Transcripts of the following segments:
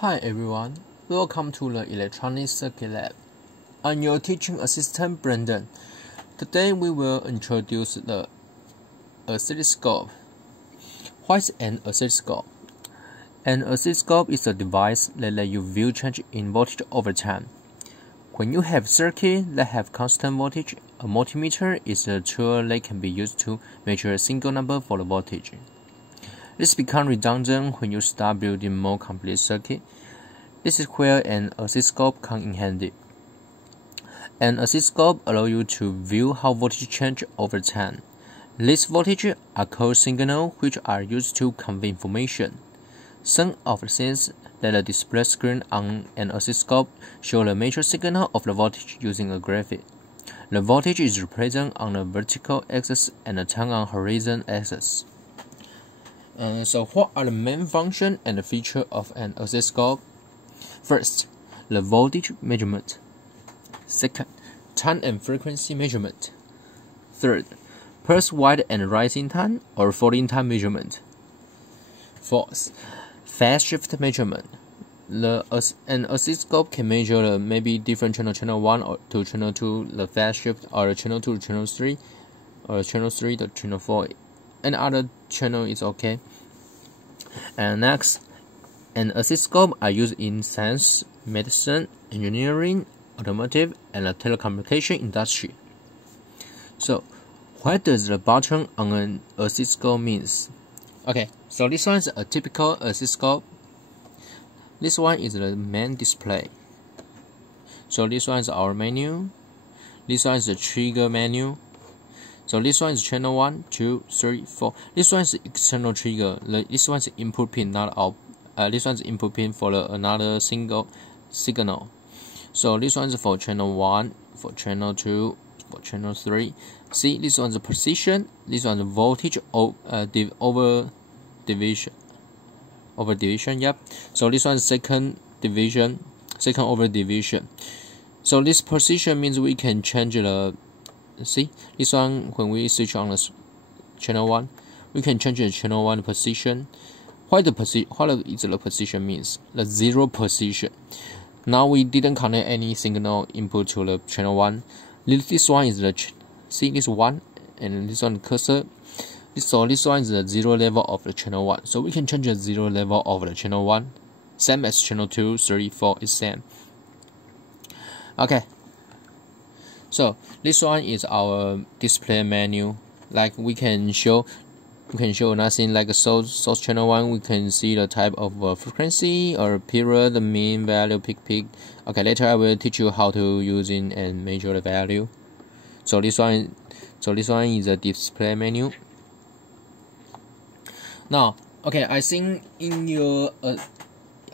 Hi everyone, welcome to the Electronic Circuit Lab. I'm your teaching assistant Brendan. Today we will introduce the oscilloscope. What is an oscilloscope? An oscilloscope is a device that lets you view change in voltage over time. When you have circuits that have constant voltage, a multimeter is a tool that can be used to measure a single number for the voltage. This becomes redundant when you start building more complete circuits. This is where an oscilloscope comes in handy. An oscilloscope allows you to view how voltage changes over time. These voltages are called signals, which are used to convey information. Some of the things that the display screen on an oscilloscope show the major signal of the voltage using a graphic. The voltage is represented on the vertical axis and the time on horizontal axis. So what are the main functions and the features of an oscilloscope? First, the voltage measurement. Second, time and frequency measurement. Third, pulse width and rising time or falling time measurement. Fourth, phase shift measurement. An oscilloscope can measure maybe different channel 1 or to channel 2, the phase shift, or channel 2 to channel 3, or channel 3 to channel 4. Any other channel is okay. And next, an oscilloscope are used in science, medicine, engineering, automotive, and the telecommunication industry. So, what does the button on an oscilloscope means? Okay, so this one is a typical oscilloscope. This one is the main display. So this one is our menu. This one is the trigger menu. So this one is channel 1, 2, 3, 4. This one is the external trigger. This one is the input pin, not out. This one is the input pin for another single signal. So this one is for channel 1, for channel 2, for channel 3. See, this one is the position. This one is the voltage over division. Yep. So this one is second over division. So this position means we can change the. See, this one, when we switch on the channel 1, we can change the channel 1 position. What is the position means? The 0 position. Now we didn't connect any signal input to the channel 1. This one is the, see this one, and this one cursor. So this one is the 0 level of the channel 1. So we can change the 0 level of the channel 1. Same as channel 2, 3, 4 is same. Okay. So this one is our display menu. Like we can show nothing like a source channel 1. We can see the type of frequency or period, the mean value, peak. Okay, later I will teach you how to using and measure the value. So this one is a display menu. Now, okay, I think in your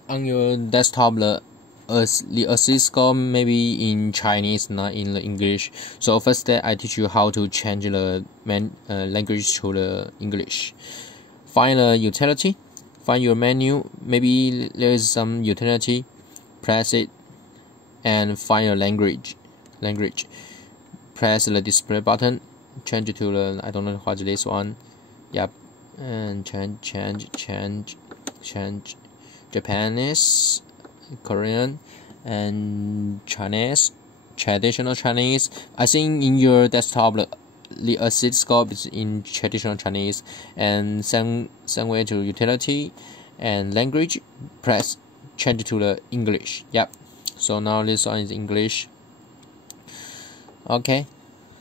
on your desktop the oscilloscope maybe in Chinese, not in the English. So first step, I teach you how to change the language to the English. Find the utility. Find your menu. Maybe there is some utility. Press it, and find your language. Press the display button. Change it to the, I don't know what's this one. Yep. And change Japanese, Korean, and Chinese, traditional Chinese. I think in your desktop the oscilloscope is in traditional Chinese, and same way to utility and language. Press change to the English. Yep. So now this one is English. Okay.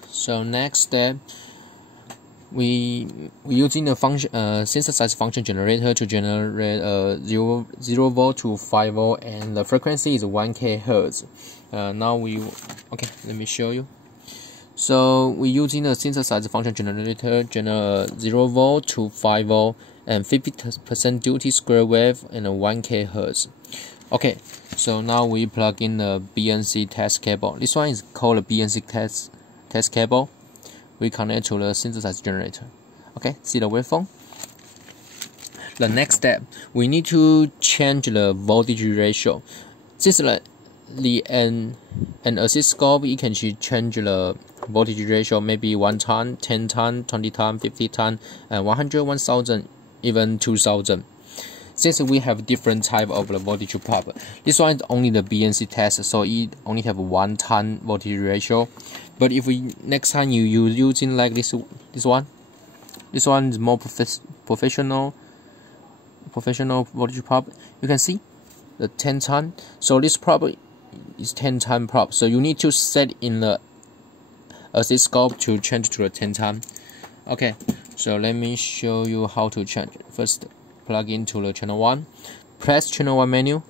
So next step, we using the function synthesize function generator to generate 0 volt to 5 volt, and the frequency is 1 kHz. Now okay, let me show you. So we using the synthesize function generator generate 0 volt to 5 volt and 50% duty square wave and 1 kHz. Okay, so now we plug in the BNC test cable. This one is called the BNC test cable. We connect to the synthesizer generator. Okay, see the waveform? The next step, we need to change the voltage ratio. Since an oscilloscope, you can change the voltage ratio maybe 1 ton, 10 ton, 20 ton, 50 ton, and 100, 1000, even 2000. since we have different type of the voltage probe, this one is only the BNC test, so it only have 1:10 voltage ratio. But if we next time you using like this one is more professional voltage probe. You can see the 10:10. So this probe is 10:10 probe. So you need to set in the oscilloscope to change to the 10:10. Okay, so let me show you how to change. First, plug into the channel 1. Press channel 1 menu.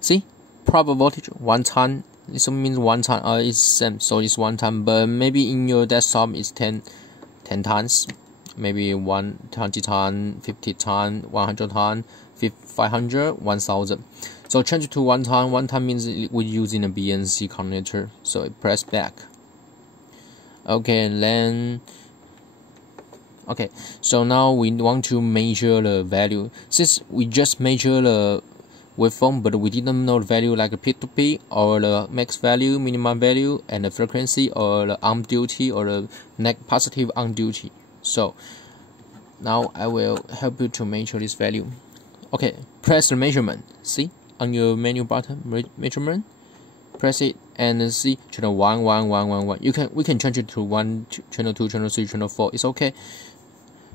See, probe voltage 1:10. This means 1:10 is same, so it's 1:10. But maybe in your desktop it's 10 times. Maybe 120 times, 50 times, 100 times, 500, 1000. So change to 1:10. 1:10 means we're using a BNC connector. So press back. Okay, then so now we want to measure the value. Since we just measure the waveform, but we didn't know the value like peak to peak or the max value, minimum value, and the frequency or the on duty or the positive on duty. So now I will help you to measure this value. Okay, press the measurement. See on your menu button, measurement. Press it and see channel 1, 1, 1, 1, 1. We can change it to 1, channel 2, channel 3, channel 4. It's okay.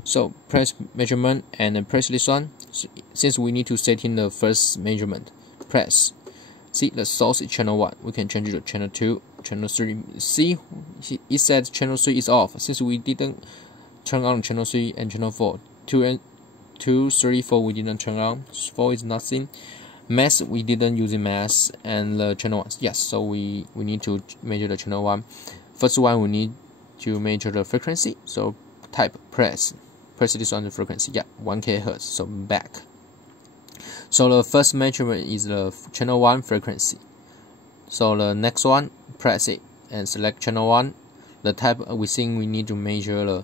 So press measurement and then press this one. Since we need to set in the first measurement, press. See the source is channel 1. We can change it to channel 2, channel 3. See it said channel 3 is off. Since we didn't turn on channel 3 and channel 4. 2, 3, 4 we didn't turn on. 4 is nothing. Mass we didn't use mass, and the channel 1. Yes, so we need to measure the channel 1. First one we need to measure the frequency. So type press this on the frequency. Yeah, 1 kHz. So back. So the first measurement is the channel 1 frequency. So the next one, press it and select channel 1. The type we think we need to measure the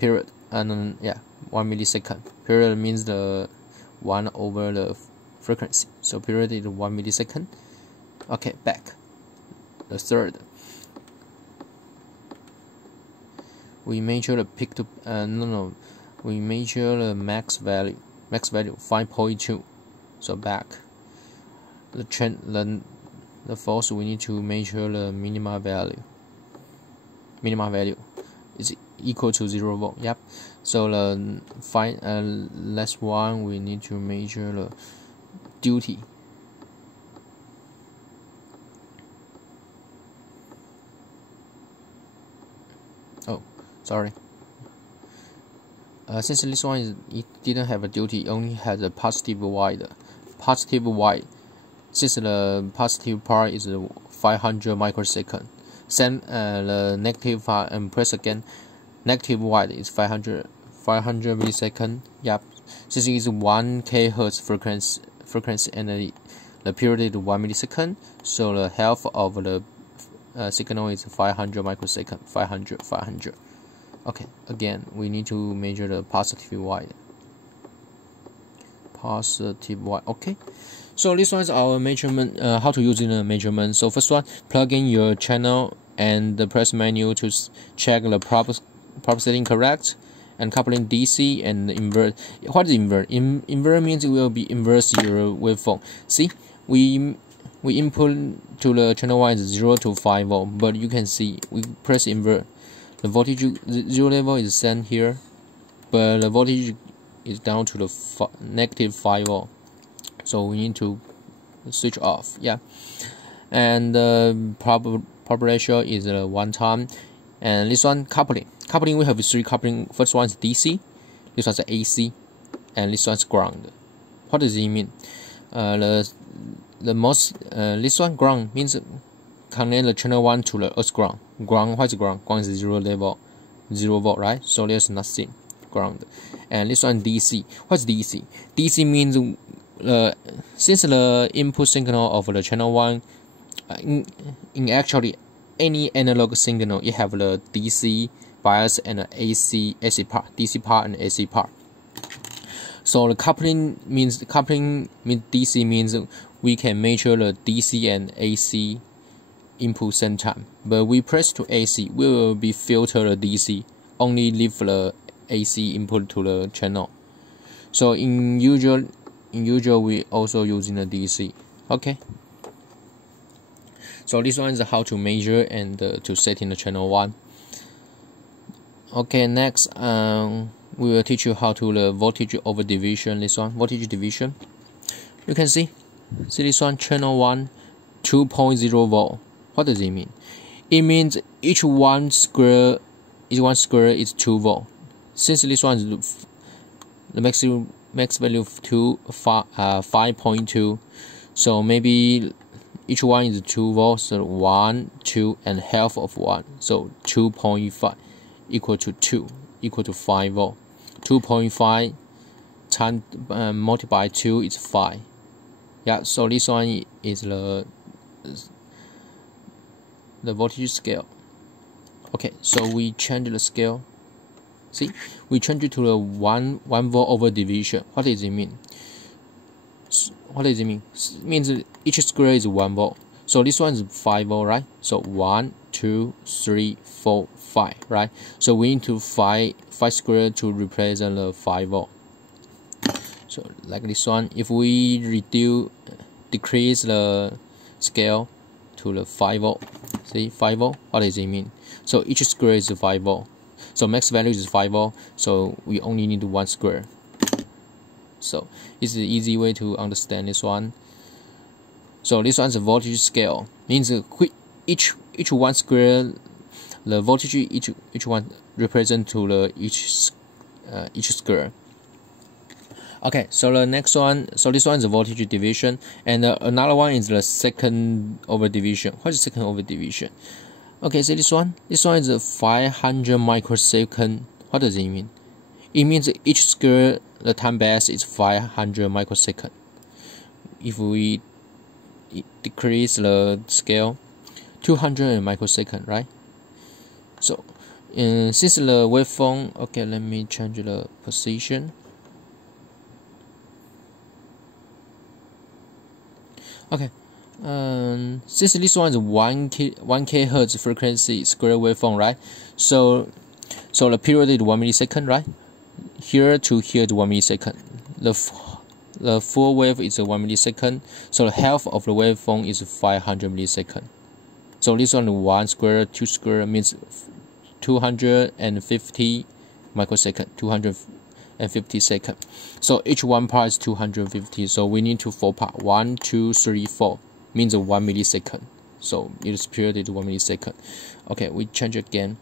period, and yeah, 1 millisecond. Period means the 1 over the frequency. So period is 1 millisecond. Okay, back. The third, we measure the peak to we measure the max value 5.2. So back. The fourth, we need to measure the minimum value. Minimum value is equal to 0 volt. Yep. So the last one, we need to measure the duty. Oh, sorry. Since this one it didn't have a duty, it only has a positive Y. Positive Y. Since the positive part is 500 microsecond. Same the negative part, and press again. Negative Y is 500 millisecond. Yep. Since it is 1 kHz frequency and the period is 1 millisecond, so the half of the signal is 500 microsecond. 500. Okay, again we need to measure the positive Y. Okay, so this one is our measurement. How to use the measurement. So first one, plug in your channel and the press menu to check the proper setting correct, and coupling DC and invert. What is invert? Invert means it will be inverse your waveform. See, we input to the channel 1 is 0 to 5 volt, but you can see we press invert. The voltage 0 level is sent here, but the voltage is down to the negative 5 volt. So we need to switch off. Yeah, and the proper ratio is 1 time. And this one, coupling. Coupling, we have 3 coupling. First one is DC, this one is AC, and this one is ground. What does it mean? This one ground means connect the channel 1 to the earth ground. Ground, what is ground? Ground is 0 level, 0 volt, right? So there's nothing, ground. And this one DC. What's DC? DC means since the input signal of the channel 1, in actually any analog signal, you have the DC bias and the AC part, DC part and AC part. So the coupling means DC means we can measure the DC and AC input same time. But we press to AC, we will be filter the DC, only leave the AC input to the channel. So in usual we also using the DC. Okay. So this one is how to measure and to set in the channel 1. Okay, next we will teach you how to the voltage over division. This one, voltage division. You can see this one, channel 1, 2.0 volt. What does it mean? It means each one square is 2 volt. Since this one is the max value of 5.2, so maybe each one is 2 volts, so 1, 2, and half of 1, so 2.5 equal to 2, equal to 5 volt. 2.5 times multiplied by 2 is 5. Yeah, so this one is the voltage scale. Okay, so we change the scale. See, we change it to the 1 volt over division. What does it mean? What does it mean? It means each square is 1 volt. So this one is 5 volt, right? So 1, 2, 3, 4, 5, right? So we need to 5 square to represent the 5 volt. So like this one, if we decrease the scale to the 5 volt, see 5 volt, what does it mean? So each square is 5 volt. So max value is 5 volt. So we only need 1 square. So it's the easy way to understand this one. So this one's a voltage scale. Means each 1 square, the voltage each one represent to the each square. Okay, so the next one, so this one is the voltage division, and another one is the second over division. What is second over division? Okay, so this one is a 500 microsecond. What does it mean? It means each square, the time base is 500 microsecond. If we decrease the scale, 200 microsecond, right? So, since the waveform, okay, let me change the position. Okay, since this one is 1 kHz frequency square waveform, right? So the period is 1 millisecond, right? Here to here is 1 millisecond. The full wave is 1 millisecond. So the half of the waveform is 500 millisecond. So this one 1 square, 2 square means 250 microsecond, 250 seconds. So each one part is 250. So we need to 4 part. 1, 2, 3, 4 means 1 millisecond. So its period is 1 millisecond. Okay, we change again.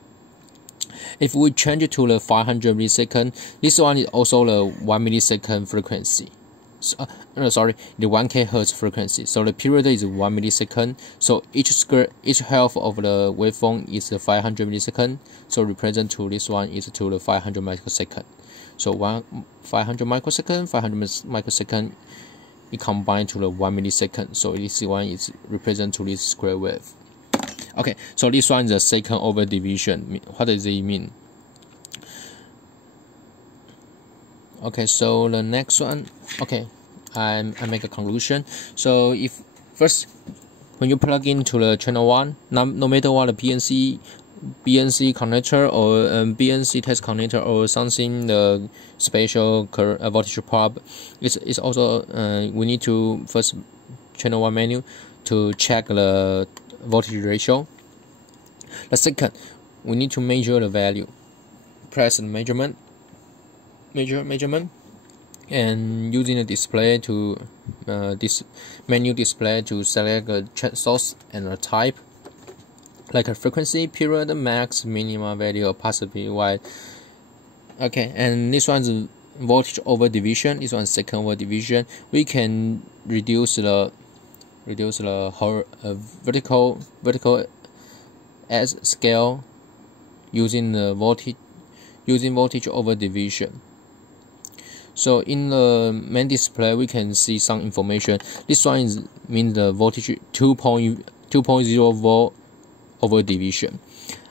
If we change it to the 500 millisecond, this one is also the 1 millisecond frequency. So, the 1 kHz frequency. So the period is 1 millisecond. So each half of the waveform is 500 millisecond. So represent to this one is to the 500 microsecond. So 500 microsecond, it combined to the 1 millisecond. So this one is represent to this square wave. Okay, so this one is the second over division. What does it mean? Okay, so the next one, okay, I make a conclusion. So if first, when you plug into the channel 1, no matter what the BNC connector or BNC test connector or something, the special voltage probe, it's also we need to first channel 1 menu to check the voltage ratio. The second, we need to measure the value. Press the measurement, and using the display to this menu display to select a source and a type, like a frequency, period, max, minimum value, or possibly wide. Okay, and this one's voltage over division. This one's second over division. We can reduce the whole vertical as scale using voltage over division. So in the main display, we can see some information. This one means the voltage 2.0 volt over division.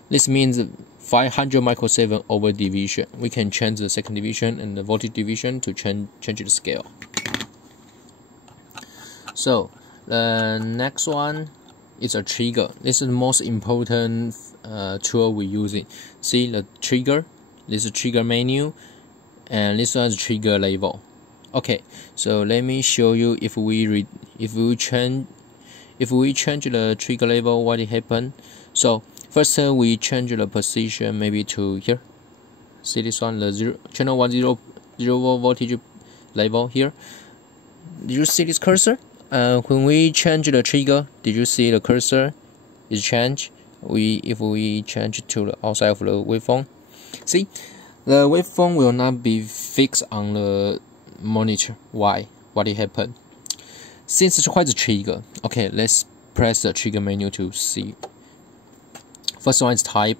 This means 500 microsecond over division. We can change the second division and the voltage division to change the scale. So the next one is a trigger. This is the most important tool we use. See the trigger, This is trigger menu, and this one is trigger level. Okay, so let me show you if we change the trigger level, what it happen. So first we change the position maybe to here. See this one, the channel 1 0 volt voltage level here. Did you see this cursor? When we change the trigger, did you see the cursor is changed? If we change to the outside of the waveform, see the waveform will not be fixed on the monitor. Why? What it happened? Since it's quite a trigger. Okay, let's press the trigger menu to see. First one is type.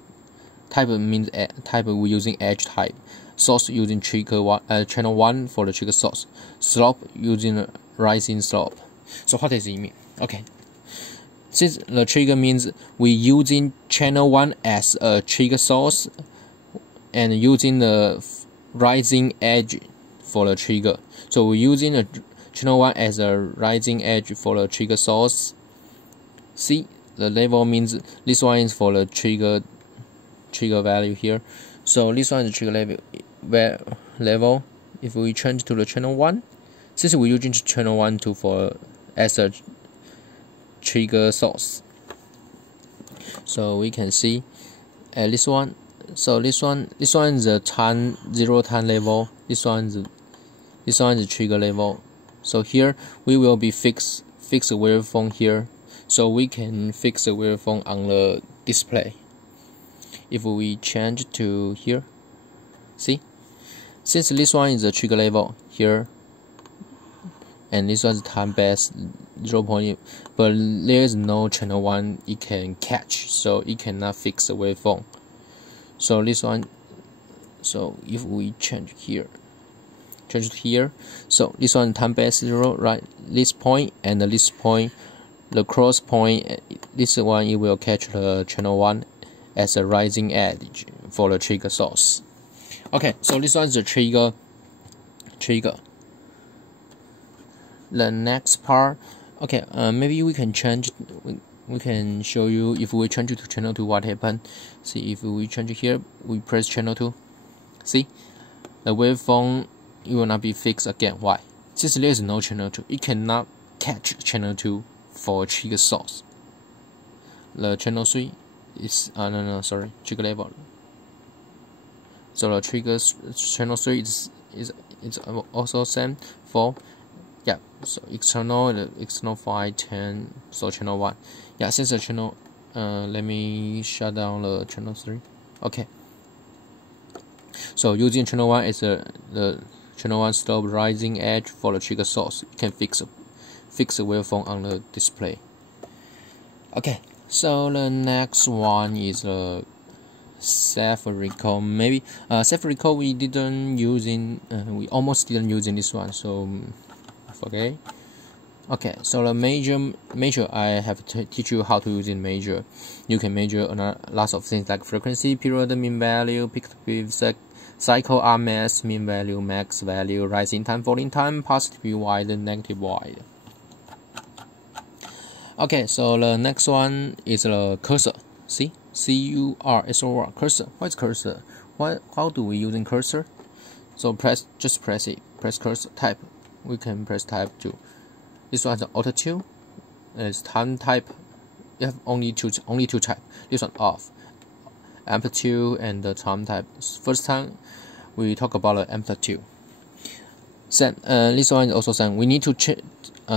Type means type we're using edge type. Source using channel 1 for the trigger source. Slope using rising slope. So what does it mean? Okay. Since the trigger means we're using channel 1 as a trigger source and using the rising edge for the trigger. So we're using the channel 1 as a rising edge for the trigger source. See, the level means this one is for the trigger value here. So this one is the trigger level. If we change to the channel 1, since we're using channel 1 as a trigger source, so we can see this one. So this one is the 0 time level. This one is the trigger level. So here we will be fix a waveform here, so we can fix a waveform on the display. If we change to here, see, since this one is the trigger level here, and this one is time based 0. But there is no channel 1 it can catch, so it cannot fix the waveform. So this one, so if we change here, so this one time based 0, right? This point and this point, the cross point, this one it will catch the channel 1 as a rising edge for the trigger source. Okay, so this one is the trigger. The next part, okay, maybe we can change. We can show you if we change to channel 2 what happened. See, if we change here, we press channel 2. See, the waveform it will not be fixed again. Why? Since there is no channel 2, it cannot catch channel 2 for trigger source. The channel 3 is sorry, trigger level. So the channel 3 is also same for, yeah, so external 5, 10, so channel 1. Yeah, since the channel, let me shut down the channel 3. Okay. So using channel 1 as the channel 1 slope rising edge for the trigger source, you can fix a waveform on the display. Okay. So the next one is the safe recall. Maybe safe recall we almost didn't use in this one, so I forget. Okay, so the measure I have to teach you how to use in measure. You can measure lots of things like frequency, period, mean value, peak to peak, cycle, RMS, mean value, max value, rising time, falling time, positive wide, negative wide. Okay, so the next one is the cursor. See, cursor, cursor. What's cursor? How do we using cursor? So just press it. Press cursor. Type. We can press type too. This one's auto tune. It's time type. You have only two type. This one off. Amplitude and the time type. First time we talk about the amplitude. This one is also same. We need to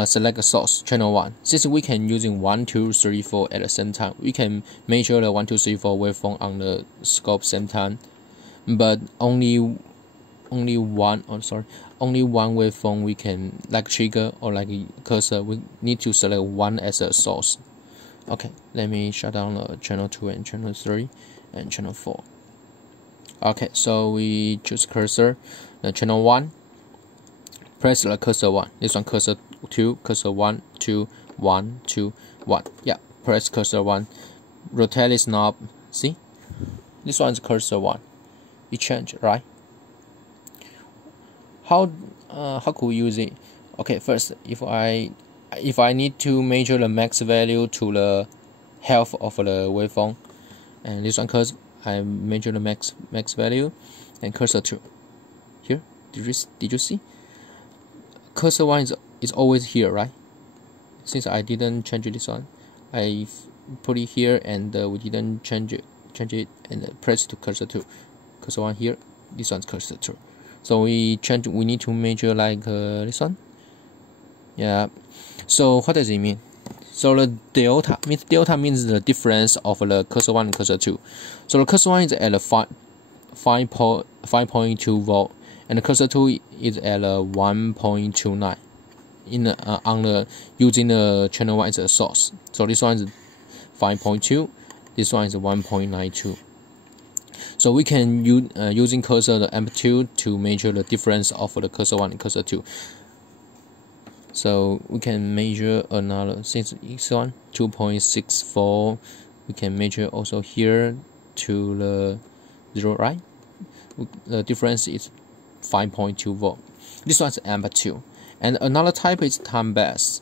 select a source, channel 1. Since we can using 1, 2, 3, 4 at the same time, we can measure the 1, 2, 3, 4 waveform on the scope same time. But only one waveform we can, like trigger or like cursor, we need to select one as a source. Okay, let me shut down the channel 2 and channel 3 and channel 4. Okay, so we choose cursor, channel 1. Press the cursor 1. This one cursor 2, cursor 1, 2, 1, 2, 1. Yeah, press cursor 1. Rotate this knob. See? This one is cursor 1. It changed, right? How could we use it? Okay, first, if I need to measure the max value to the health of the waveform, and this one I measure the max value and cursor 2. Here, did you see? Cursor 1 is always here, right? Since I didn't change this one, I put it here and we didn't change it and press to cursor 2. Cursor 1 here, this one's cursor 2. So we need to measure like this one. Yeah. So what does it mean? So the delta means the difference of the cursor 1 and cursor 2. So the cursor 1 is at a 5.2 volt, and the cursor 2 is at a 1.29. Using the channel 1 as a source. So this one is 5.2, this one is 1.92. So we can using cursor the amplitude to measure the difference of the cursor 1 and cursor 2. So we can measure another, since this one 2.64, we can measure also here to the 0, right? The difference is 5.2 volt. This one's amplitude. And another type is time base.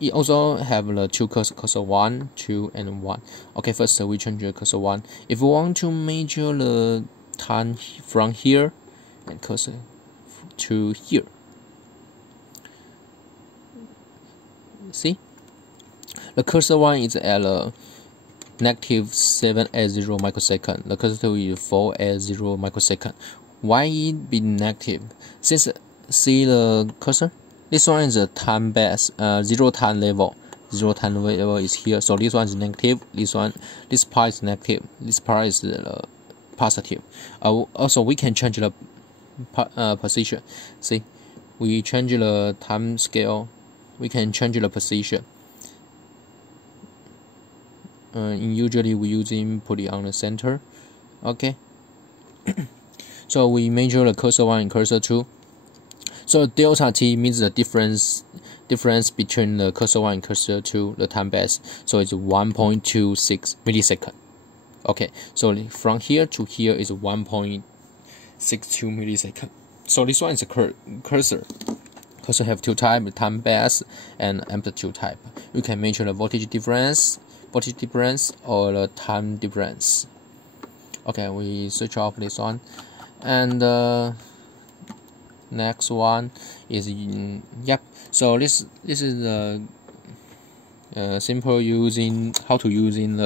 It also have the two cursor 1, 2, and 1. Okay, first we change the cursor 1. If we want to measure the time from here and cursor to here, see, the cursor 1 is at a -780 microsecond. The cursor 2 is 480 microsecond. Why it be negative? Since see the cursor, this one is a time base, 0 time level. 0 time level is here, so this one is negative. This part is negative. This part is positive. Also, we can change the position. See, we change the time scale. We can change the position. Usually we put it on the center. Okay. So we measure the cursor 1 and cursor 2. So delta t means the difference between the cursor 1 and cursor 2, the time base. So it's 1.26 millisecond. Okay, so from here to here is 1.62 millisecond. So this one is a cursor. Cursor have two types, time base and amplitude type. We can measure the voltage difference or the time difference. Okay, we switch off this one, and next one is So this is the simple how to using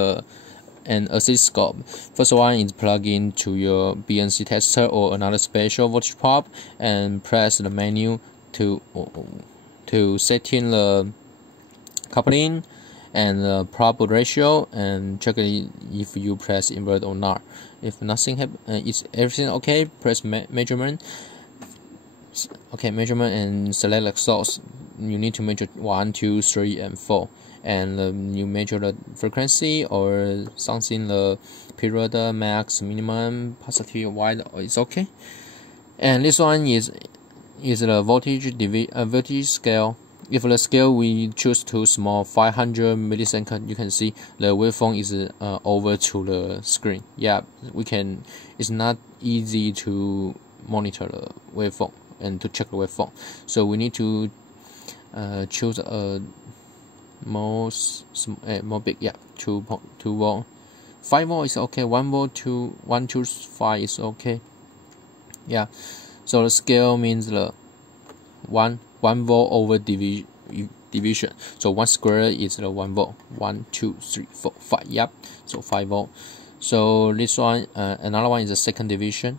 an oscilloscope. First one is plug into your BNC tester or another special voltage probe and press the menu to set in the coupling and the probe ratio and check if you press invert or not. If nothing happens, is everything okay? Press measurement. Okay, measurement and select the source. You need to measure 1, 2, 3, and 4, and you measure the frequency or something, the period, max, minimum, positive, wide. It's okay. And this one is the voltage scale. If the scale we choose too small, 500 milliseconds, you can see the waveform is over to the screen. Yeah, we can. It's not easy to monitor the waveform and to check the waveform. So we need to choose a more big. Yeah, 2 volt. 5 volt is okay. 1 volt 1, 2, 5 is okay. Yeah. So the scale means the 1 volt over division. So 1 square is the 1 volt. 1, 2, 3, 4, 5. Yep. So 5 volt. So this one, another one is the second division.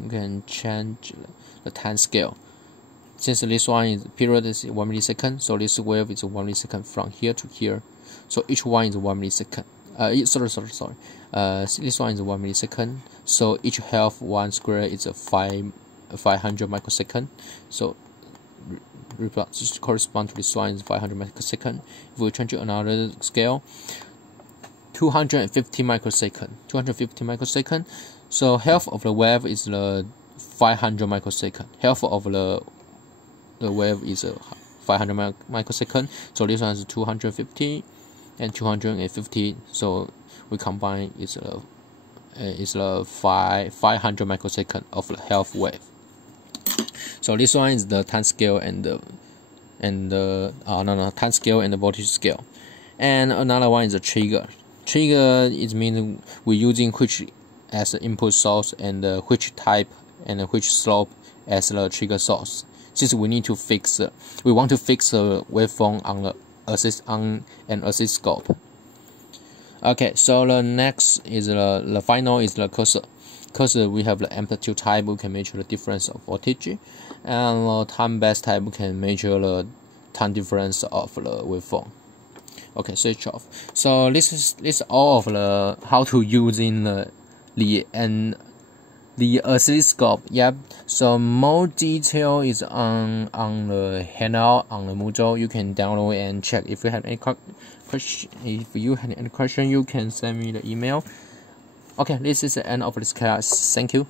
You can change the time scale. Since this one is period is 1 millisecond, so this wave is 1 millisecond from here to here. So each one is 1 millisecond. Sorry. This one is 1 millisecond. So each half 1 square is a 500 microsecond. So just correspond to this one is 500 microsecond. If we change to another scale, 250 microsecond. 250 microsecond. So half of the wave is the 500 microsecond. Half of the wave is 500 microsecond. So this one is 250 and 250. So we combine is the 500 microsecond of the half wave. So this one is the time scale and the time scale and the voltage scale. And another one is the trigger. Trigger is means we're using which as the input source and which type and which slope as the trigger source. Since we need to fix, we want to fix the waveform on an oscilloscope. Okay, so the next is the final is the cursor. Cursor, we have the amplitude type, we can measure the difference of voltage, and the time-based type, we can measure the time difference of the waveform. Okay, switch off. So this is all of the how to using the oscilloscope. Yep. So more detail is on the handout on the Moodle. You can download and check. If you have any question, you can send me the email. Okay, this is the end of this class. Thank you.